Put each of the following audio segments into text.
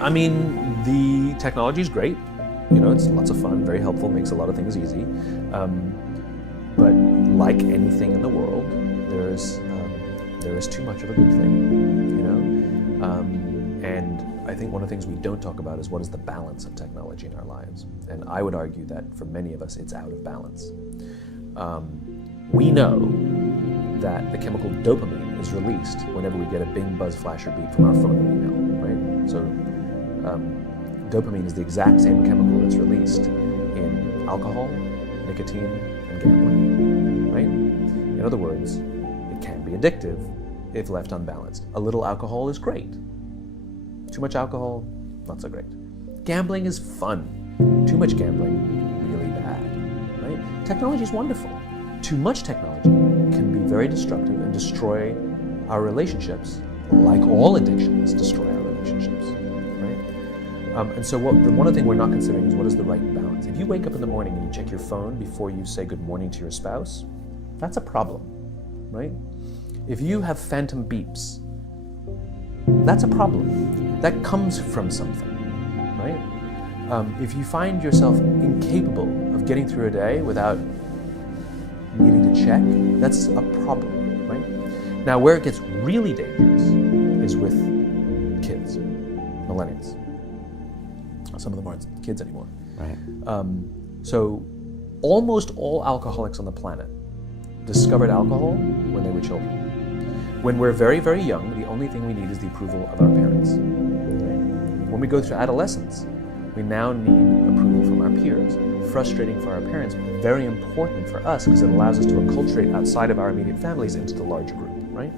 I mean, the technology is great. You know, it's lots of fun, very helpful, makes a lot of things easy. But like anything in the world, there is too much of a good thing, you know? And I think one of the things we don't talk about is what is the balance of technology in our lives. And I would argue that for many of us, it's out of balance. We know that the chemical dopamine is released whenever we get a bing, buzz, flash, or beep from our phone or email, right? So dopamine is the exact same chemical that's released in alcohol, nicotine, and gambling, right? In other words, it can be addictive if left unbalanced. A little alcohol is great. Too much alcohol, not so great. Gambling is fun. Too much gambling, really bad, right? Technology is wonderful. Too much technology can be very destructive and destroy our relationships, like all addictions destroy our relationships, right? And so one of the things we're not considering is what is the right balance. If you wake up in the morning and you check your phone before you say good morning to your spouse, that's a problem, right? If you have phantom beeps, that's a problem. That comes from something, right? If you find yourself incapable of getting through a day without needing to check, that's a problem, right? Now, where it gets really dangerous is with kids, millennials. Some of them aren't kids anymore. Right. So almost all alcoholics on the planet discovered alcohol when they were children. When we're very, very young, the only thing we need is the approval of our parents. Right? When we go through adolescence, we now need approval from our peers. Frustrating for our parents, very important for us because it allows us to acculturate outside of our immediate families into the larger group, right?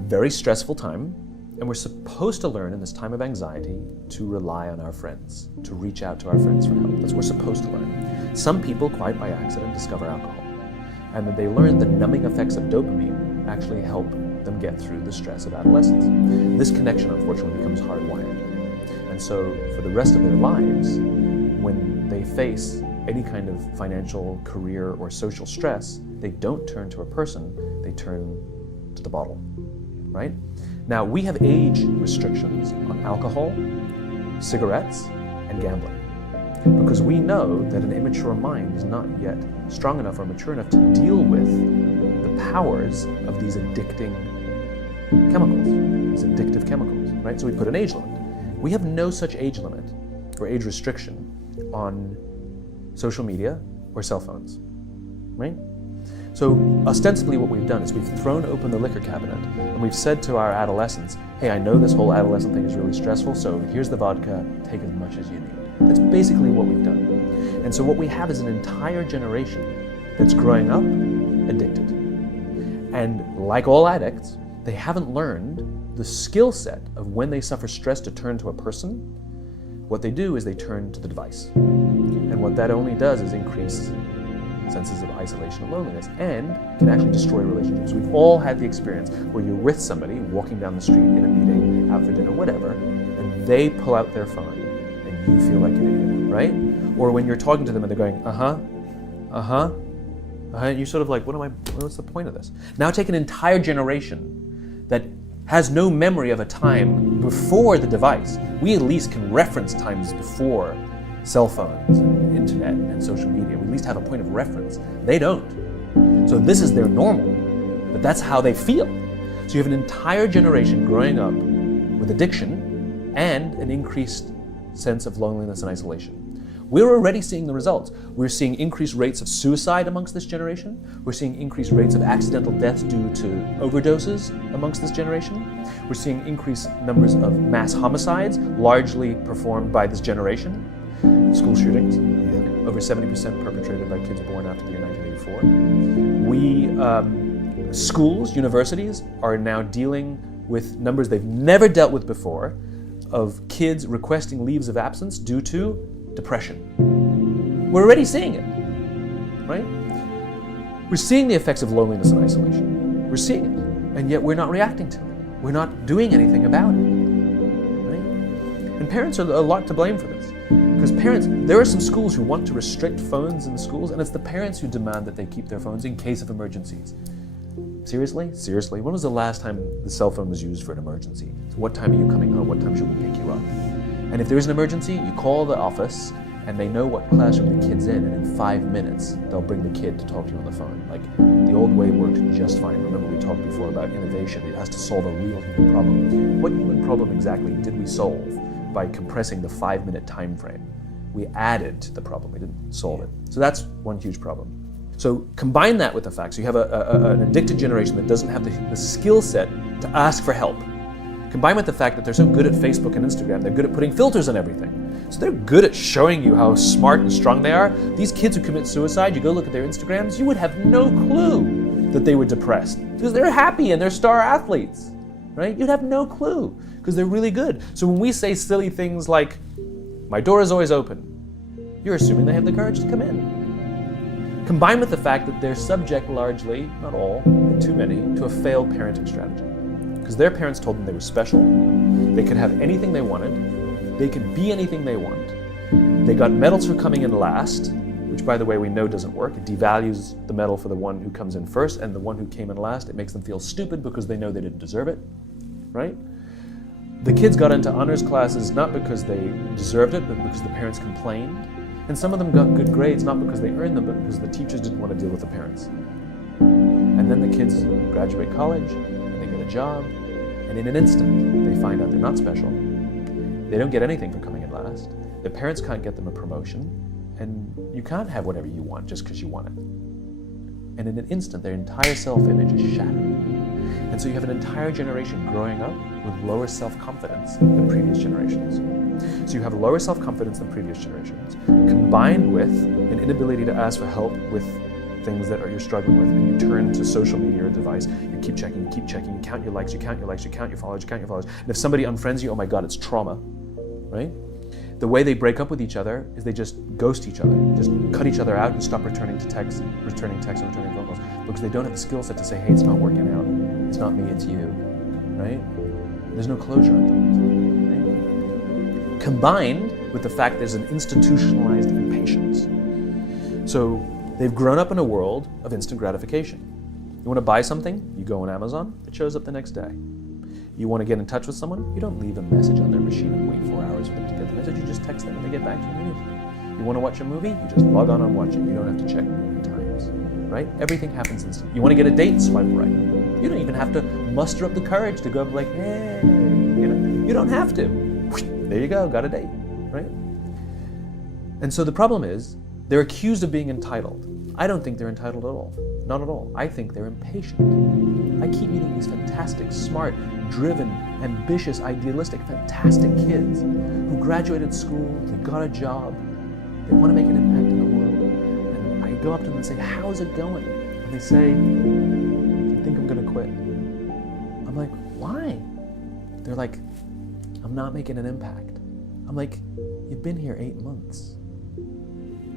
Very stressful time, and we're supposed to learn in this time of anxiety to rely on our friends, to reach out to our friends for help. That's what we're supposed to learn. Some people, quite by accident, discover alcohol, and then they learn the numbing effects of dopamine actually help them get through the stress of adolescence. This connection, unfortunately, becomes hardwired. And so for the rest of their lives, when they face any kind of financial, career, or social stress, they don't turn to a person, they turn to the bottle, right? Now, we have age restrictions on alcohol, cigarettes, and gambling, because we know that an immature mind is not yet strong enough or mature enough to deal with the powers of these addicting chemicals, these addictive chemicals, right? So we put an age limit. We have no such age limit or age restriction on social media or cell phones, right? So ostensibly what we've done is we've thrown open the liquor cabinet and we've said to our adolescents, hey, I know this whole adolescent thing is really stressful, so here's the vodka, take as much as you need. That's basically what we've done. And so what we have is an entire generation that's growing up addicted. And like all addicts, they haven't learned the skill set of when they suffer stress to turn to a person. What they do is they turn to the device. And what that only does is increase senses of isolation and loneliness and can actually destroy relationships. We've all had the experience where you're with somebody walking down the street in a meeting, out for dinner, whatever, and they pull out their phone and you feel like an idiot, right? Or when you're talking to them and they're going, and you're sort of like, what's the point of this? Now take an entire generation that has no memory of a time before the device. We at least can reference times before cell phones and internet and social media. We at least have a point of reference. They don't. So this is their normal, but that's how they feel. So you have an entire generation growing up with addiction and an increased sense of loneliness and isolation. We're already seeing the results. We're seeing increased rates of suicide amongst this generation. We're seeing increased rates of accidental deaths due to overdoses amongst this generation. We're seeing increased numbers of mass homicides, largely performed by this generation. School shootings, over 70% perpetrated by kids born after the year 1984. Schools, universities are now dealing with numbers they've never dealt with before of kids requesting leaves of absence due to depression. We're already seeing it, right? We're seeing the effects of loneliness and isolation. We're seeing it, and yet we're not reacting to it. We're not doing anything about it, right? And parents are a lot to blame for this. Because parents, there are some schools who want to restrict phones in the schools, and it's the parents who demand that they keep their phones in case of emergencies. Seriously? Seriously? When was the last time the cell phone was used for an emergency? So what time are you coming home? What time should we pick you up? And if there is an emergency, you call the office and they know what classroom the kid's in, and in 5 minutes, they'll bring the kid to talk to you on the phone. Like, the old way worked just fine. Remember we talked before about innovation. It has to solve a real human problem. What human problem exactly did we solve by compressing the 5-minute time frame? We added to the problem, we didn't solve it. So that's one huge problem. So combine that with the fact, so you have an addicted generation that doesn't have the skill set to ask for help. Combined with the fact that they're so good at Facebook and Instagram, they're good at putting filters on everything. So they're good at showing you how smart and strong they are. These kids who commit suicide, you go look at their Instagrams, you would have no clue that they were depressed because they're happy and they're star athletes, right? You'd have no clue because they're really good. So when we say silly things like, my door is always open, you're assuming they have the courage to come in. Combined with the fact that they're subject largely, not all, but too many, to a failed parenting strategy. Because their parents told them they were special, they could have anything they wanted, they could be anything they want. They got medals for coming in last, which by the way we know doesn't work. It devalues the medal for the one who comes in first, and the one who came in last, it makes them feel stupid because they know they didn't deserve it, right? The kids got into honors classes not because they deserved it, but because the parents complained. And some of them got good grades not because they earned them, but because the teachers didn't want to deal with the parents. And then the kids graduate college, and they get a job, and in an instant, they find out they're not special. They don't get anything for coming in last. Their parents can't get them a promotion, and you can't have whatever you want just because you want it. And in an instant, their entire self-image is shattered. And so you have an entire generation growing up with lower self-confidence than previous generations. So you have lower self-confidence than previous generations, combined with an inability to ask for help with things that you're struggling with, and you turn to social media or device, you keep checking, you count your likes, you count your followers, and if somebody unfriends you, oh my God, it's trauma, right? The way they break up with each other is they just ghost each other, just cut each other out and stop returning texts or returning phone calls, because they don't have the skill set to say, hey, it's not working out, it's not me, it's you, right? There's no closure on things, right? Combined with the fact there's an institutionalized impatience. So they've grown up in a world of instant gratification. You want to buy something, you go on Amazon, it shows up the next day. You want to get in touch with someone, you don't leave a message on their machine and wait 4 hours for them to get the message, you just text them and they get back to you immediately. You want to watch a movie, you just log on and watch it. You don't have to check movie times, right? Everything happens instantly. You want to get a date, swipe right. You don't even have to muster up the courage to go up like, hey, you don't have to. There you go, got a date, right? And so the problem is, they're accused of being entitled. I don't think they're entitled at all. Not at all. I think they're impatient. I keep meeting these fantastic, smart, driven, ambitious, idealistic, fantastic kids who graduated school, they got a job, they want to make an impact in the world. And I go up to them and say, how's it going? And they say, I think I'm going to quit. I'm like, why? They're like, I'm not making an impact. I'm like, you've been here 8 months.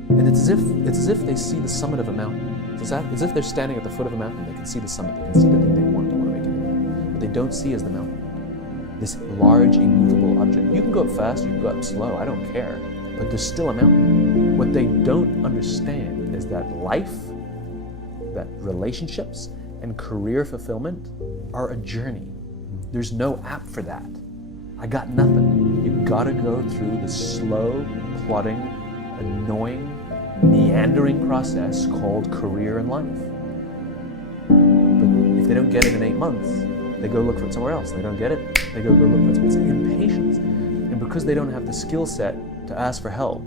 And it's as if they see the summit of a mountain. It's as if they're standing at the foot of a mountain. They can see the summit. They can see the thing they want to make it. What they don't see is the mountain. This large, immovable object. You can go up fast, you can go up slow, I don't care. But there's still a mountain. What they don't understand is that life, that relationships, and career fulfillment are a journey. There's no app for that. I got nothing. You gotta go through the slow, plodding, annoying, meandering process called career and life. But if they don't get it in 8 months, they go look for it somewhere else. They don't get it, they go look for it. It's impatience. And because they don't have the skill set to ask for help,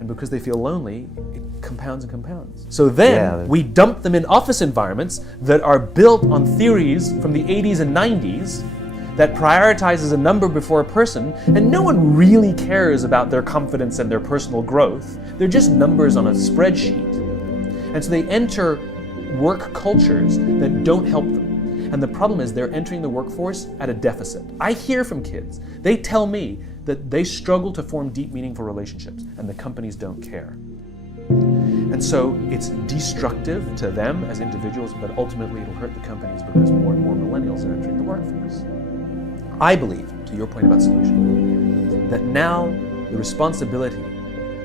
and because they feel lonely, it compounds and compounds. So then we dump them in office environments that are built on theories from the 80s and 90s that prioritizes a number before a person, and no one really cares about their confidence and their personal growth. They're just numbers on a spreadsheet. And so they enter work cultures that don't help them. And the problem is they're entering the workforce at a deficit. I hear from kids, they tell me that they struggle to form deep, meaningful relationships, and the companies don't care. And so it's destructive to them as individuals, but ultimately it'll hurt the companies because more and more millennials are entering the workforce. I believe, to your point about solution, that now the responsibility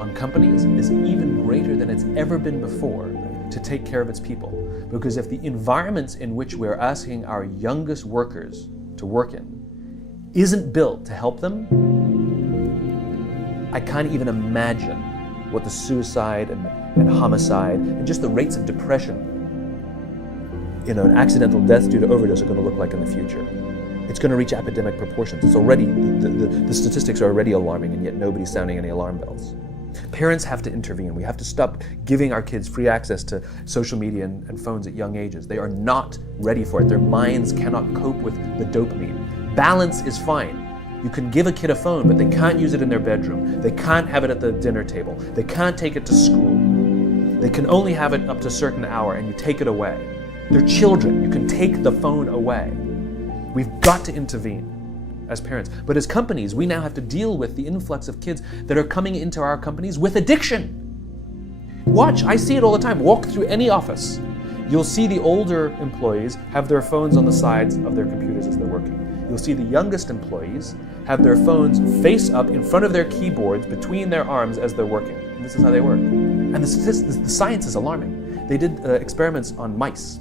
on companies is even greater than it's ever been before to take care of its people. Because if the environments in which we're asking our youngest workers to work in isn't built to help them, I can't even imagine what the suicide and homicide and just the rates of depression, an accidental death due to overdose are going to look like in the future. It's going to reach epidemic proportions. It's already, the statistics are already alarming, and yet nobody's sounding any alarm bells. Parents have to intervene. We have to stop giving our kids free access to social media and phones at young ages. They are not ready for it. Their minds cannot cope with the dopamine. Balance is fine. You can give a kid a phone, but they can't use it in their bedroom. They can't have it at the dinner table. They can't take it to school. They can only have it up to a certain hour, and you take it away. They're children. You can take the phone away. We've got to intervene as parents. But as companies, we now have to deal with the influx of kids that are coming into our companies with addiction. Watch, I see it all the time. Walk through any office. You'll see the older employees have their phones on the sides of their computers as they're working. You'll see the youngest employees have their phones face up in front of their keyboards between their arms as they're working. And this is how they work. And the science is alarming. They did experiments on mice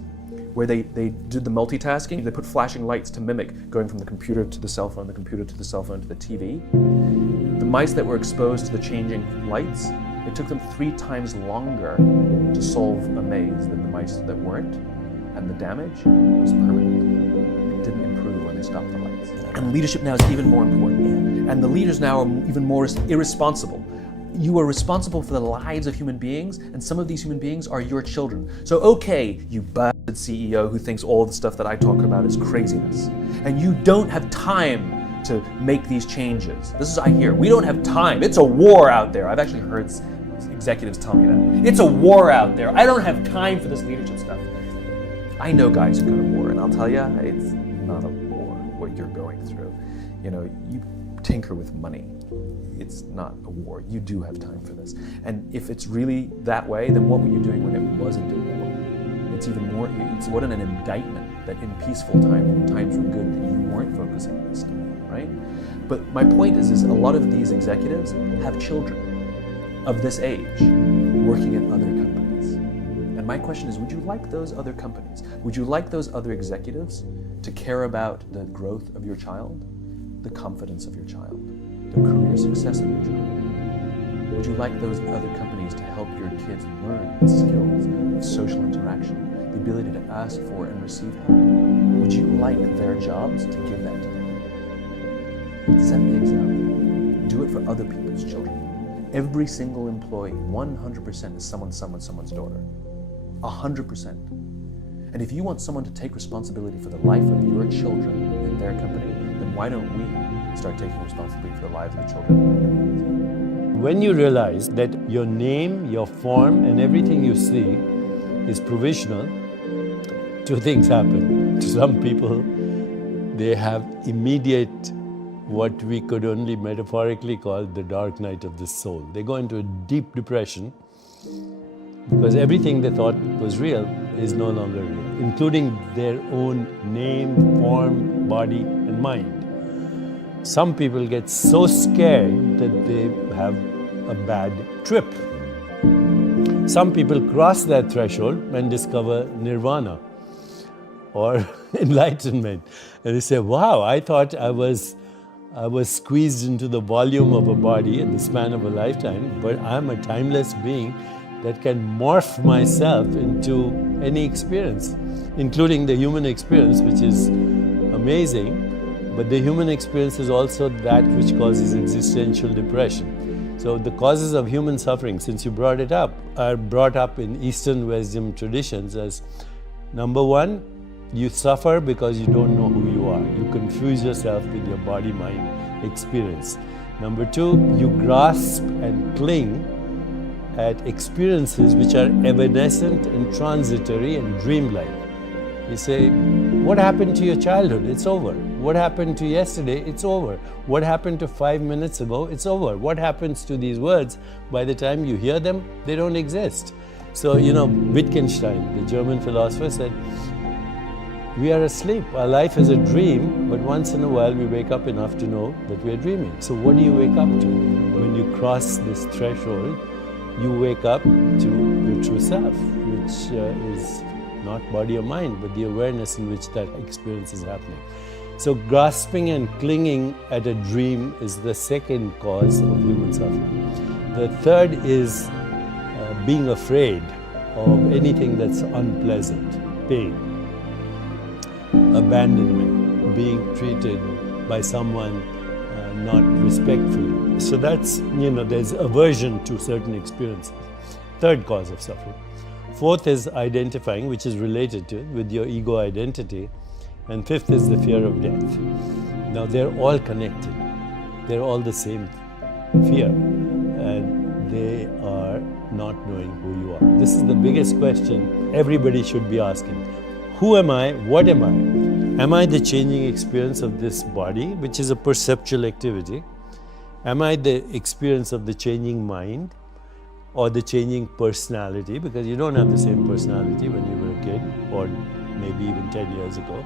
where they did the multitasking. They put flashing lights to mimic going from the computer to the cell phone, the computer to the cell phone to the TV. The mice that were exposed to the changing lights, it took them 3 times longer to solve a maze than the mice that weren't, and the damage was permanent. It didn't improve when they stopped the lights. And leadership now is even more important. And the leaders now are even more irresponsible. You are responsible for the lives of human beings, and some of these human beings are your children. So okay, you bastard CEO who thinks all the stuff that I talk about is craziness, and you don't have time to make these changes. This is, I hear, we don't have time. It's a war out there. I've actually heard executives tell me that. It's a war out there. I don't have time for this leadership stuff. I know guys who go to war, and I'll tell you, it's not a war, what you're going through. You tinker with money. It's not a war. You do have time for this. And if it's really that way, then what were you doing when it wasn't a war? It's even more, what an indictment that in peaceful times, when times were good, that you weren't focusing on this stuff, right? But my point is a lot of these executives have children of this age working at other companies. And my question is, would you like those other companies? Would you like those other executives to care about the growth of your child, the confidence of your child, the career success of your child? Would you like those other companies to help your kids learn the skills of social interaction, the ability to ask for and receive help? Would you like their jobs to give that to them? Set the example. Do it for other people's children. Every single employee, 100% is someone's daughter. 100%. And if you want someone to take responsibility for the life of your children in their company, then why don't we start taking responsibility for the lives of the children? When you realize that your name, your form, and everything you see is provisional, 2 things happen. To some people, they have immediate, what we could only metaphorically call the dark night of the soul. They go into a deep depression because everything they thought was real is no longer real, including their own name, form, body, and mind. Some people get so scared that they have a bad trip. Some people cross that threshold and discover nirvana or enlightenment. And they say, wow, I thought I was squeezed into the volume of a body in the span of a lifetime, but I'm a timeless being that can morph myself into any experience, including the human experience, which is amazing. But the human experience is also that which causes existential depression. So the causes of human suffering, since you brought it up, are brought up in Eastern wisdom traditions as, number 1, you suffer because you don't know who you are. You confuse yourself with your body-mind experience. Number 2, you grasp and cling at experiences which are evanescent and transitory and dreamlike. You say, what happened to your childhood? It's over. What happened to yesterday? It's over. What happened to 5 minutes ago? It's over. What happens to these words? By the time you hear them, they don't exist. So, Wittgenstein, the German philosopher, said, we are asleep. Our life is a dream, but once in a while we wake up enough to know that we are dreaming. So what do you wake up to? When you cross this threshold, you wake up to your true self, which is not body or mind, but the awareness in which that experience is happening. So grasping and clinging at a dream is the second cause of human suffering. The third is being afraid of anything that's unpleasant, pain, abandonment, being treated by someone not respectfully. So that's, there's aversion to certain experiences. Third cause of suffering. Fourth is identifying, which is related to it, with your ego identity. And fifth is the fear of death. Now they're all connected. They're all the same fear. And they are not knowing who you are. This is the biggest question everybody should be asking. Who am I? What am I? Am I the changing experience of this body, which is a perceptual activity? Am I the experience of the changing mind or the changing personality? Because you don't have the same personality when you were a kid or maybe even 10 years ago.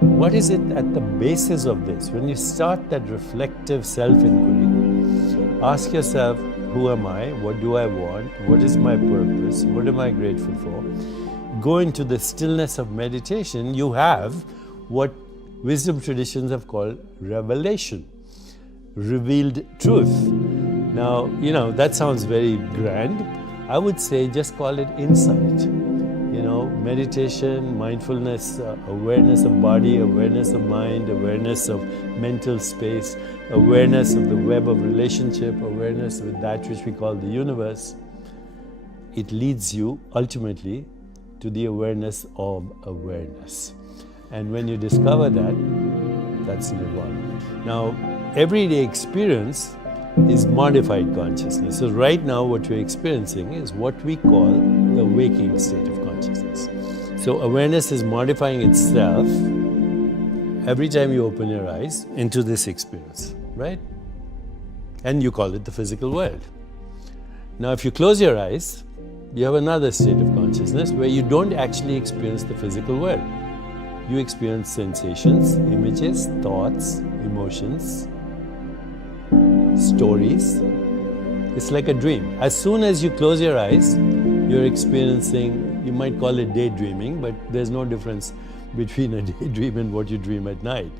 What is it at the basis of this? When you start that reflective self-inquiry, ask yourself, who am I? What do I want? What is my purpose? What am I grateful for? Go into the stillness of meditation, you have what wisdom traditions have called revelation, revealed truth. Now, that sounds very grand. I would say just call it insight. Meditation, mindfulness, awareness of body, awareness of mind, awareness of mental space, awareness of the web of relationship, awareness with that which we call the universe. It leads you ultimately to the awareness of awareness. And when you discover that, that's nirvana. Now, everyday experience is modified consciousness. So right now what we're experiencing is what we call the waking state of consciousness. So awareness is modifying itself every time you open your eyes into this experience, right? And you call it the physical world. Now if you close your eyes, you have another state of consciousness where you don't actually experience the physical world. You experience sensations, images, thoughts, emotions, stories. It's like a dream. As soon as you close your eyes, you're experiencing, you might call it daydreaming, but there's no difference between a daydream and what you dream at night.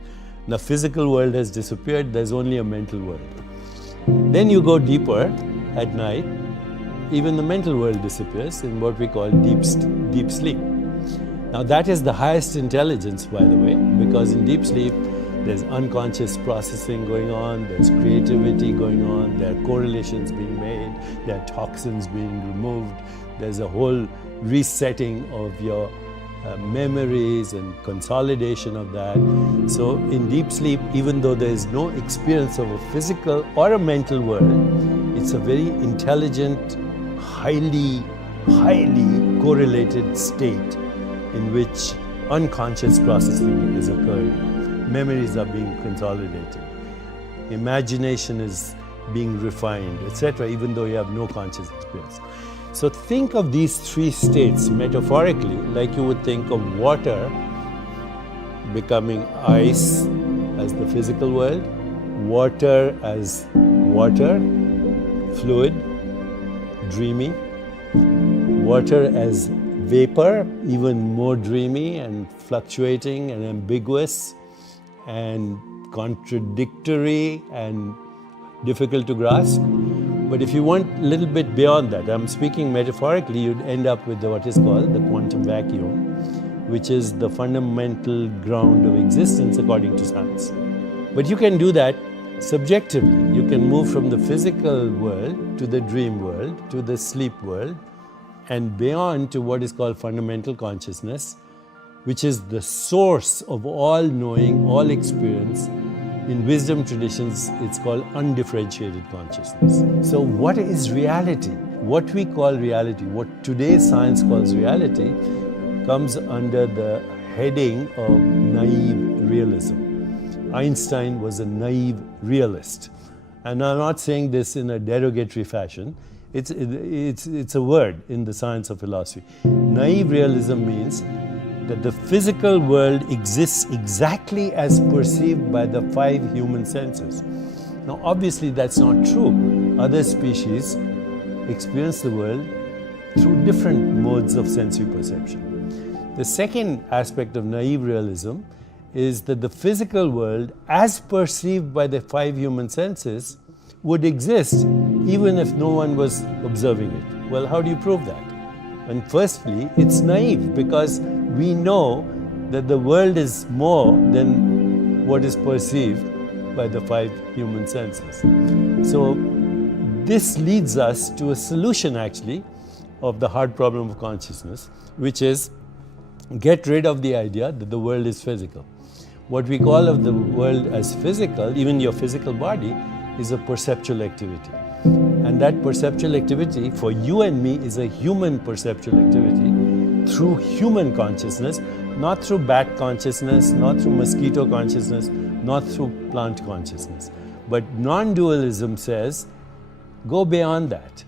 The physical world has disappeared, there's only a mental world. Then you go deeper at night, even the mental world disappears in what we call deep sleep. Now that is the highest intelligence, by the way, because in deep sleep, there's unconscious processing going on, there's creativity going on, there are correlations being made, there are toxins being removed, there's a whole resetting of your memories and consolidation of that. So in deep sleep, even though there is no experience of a physical or a mental world, it's a very intelligent, highly correlated state in which unconscious processing is occurring. Memories are being consolidated. Imagination is being refined, etc., even though you have no conscious experience. So think of these three states metaphorically like you would think of water becoming ice as the physical world, water as water, fluid, dreamy, water as vapor, even more dreamy and fluctuating and ambiguous and contradictory and difficult to grasp. But if you want a little bit beyond that, I'm speaking metaphorically, you'd end up with what is called the quantum vacuum, which is the fundamental ground of existence according to science. But you can do that subjectively. You can move from the physical world to the dream world, to the sleep world, and beyond to what is called fundamental consciousness, which is the source of all knowing, all experience. In wisdom traditions, it's called undifferentiated consciousness. So what is reality? What we call reality, what today's science calls reality, comes under the heading of naive realism. Einstein was a naive realist. And I'm not saying this in a derogatory fashion. It's a word in the science of philosophy. Naive realism means that the physical world exists exactly as perceived by the 5 human senses. Now obviously that's not true. Other species experience the world through different modes of sensory perception. The second aspect of naive realism is that the physical world, as perceived by the 5 human senses, would exist even if no one was observing it. Well, how do you prove that? And firstly, it's naive because we know that the world is more than what is perceived by the 5 human senses. So this leads us to a solution actually of the hard problem of consciousness, which is get rid of the idea that the world is physical. What we call of the world as physical, even your physical body, is a perceptual activity. And that perceptual activity for you and me is a human perceptual activity through human consciousness, not through bat consciousness, not through mosquito consciousness, not through plant consciousness. But non-dualism says, go beyond that.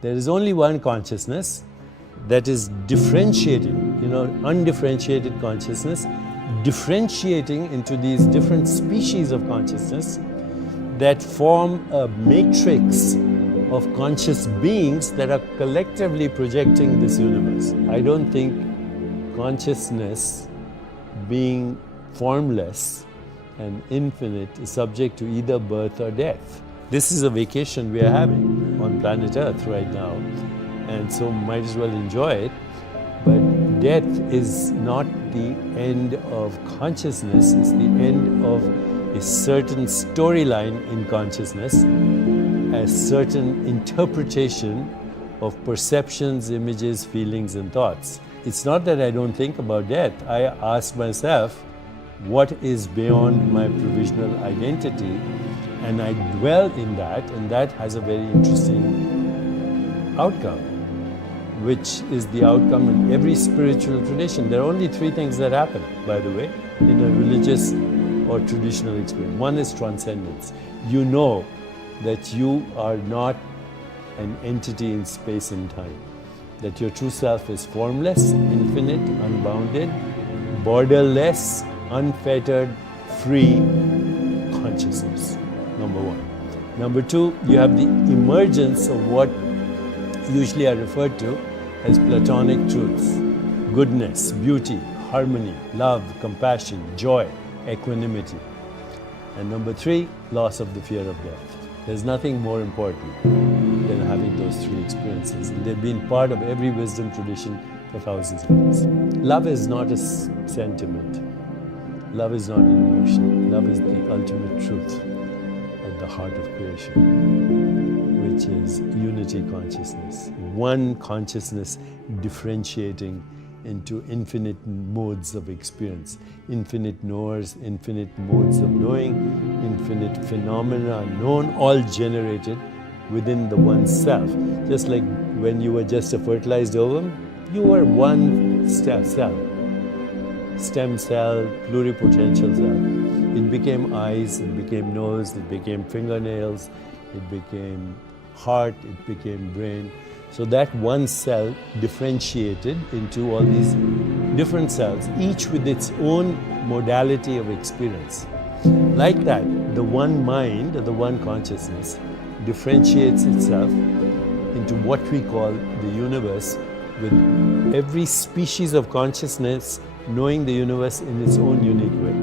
There is only one consciousness that is differentiating, undifferentiated consciousness, differentiating into these different species of consciousness that form a matrix of conscious beings that are collectively projecting this universe. I don't think consciousness, being formless and infinite, is subject to either birth or death. This is a vacation we are having on planet Earth right now, and so might as well enjoy it. But death is not the end of consciousness, it's the end of a certain storyline in consciousness, a certain interpretation of perceptions, images, feelings, and thoughts. It's not that I don't think about death. I ask myself, what is beyond my provisional identity? And I dwell in that, and that has a very interesting outcome, which is the outcome in every spiritual tradition. There are only 3 things that happen, by the way, in a religious or traditional experience. One is transcendence. You know that you are not an entity in space and time, that your true self is formless, infinite, unbounded, borderless, unfettered, free consciousness, number 1. Number 2, you have the emergence of what usually are referred to as Platonic truths: goodness, beauty, harmony, love, compassion, joy, equanimity. And number 3, loss of the fear of death. There's nothing more important than having those 3 experiences. And they've been part of every wisdom tradition for thousands of years. Love is not a sentiment. Love is not an emotion. Love is the ultimate truth at the heart of creation, which is unity consciousness. One consciousness differentiating into infinite modes of experience, infinite knowers, infinite modes of knowing, infinite phenomena known, all generated within the one self. Just like when you were just a fertilized ovum, you were one cell, stem cell, pluripotential cell. It became eyes, it became nose, it became fingernails, it became heart, it became brain. So that one cell differentiated into all these different cells, each with its own modality of experience. Like that, the one mind, the one consciousness, differentiates itself into what we call the universe, with every species of consciousness knowing the universe in its own unique way.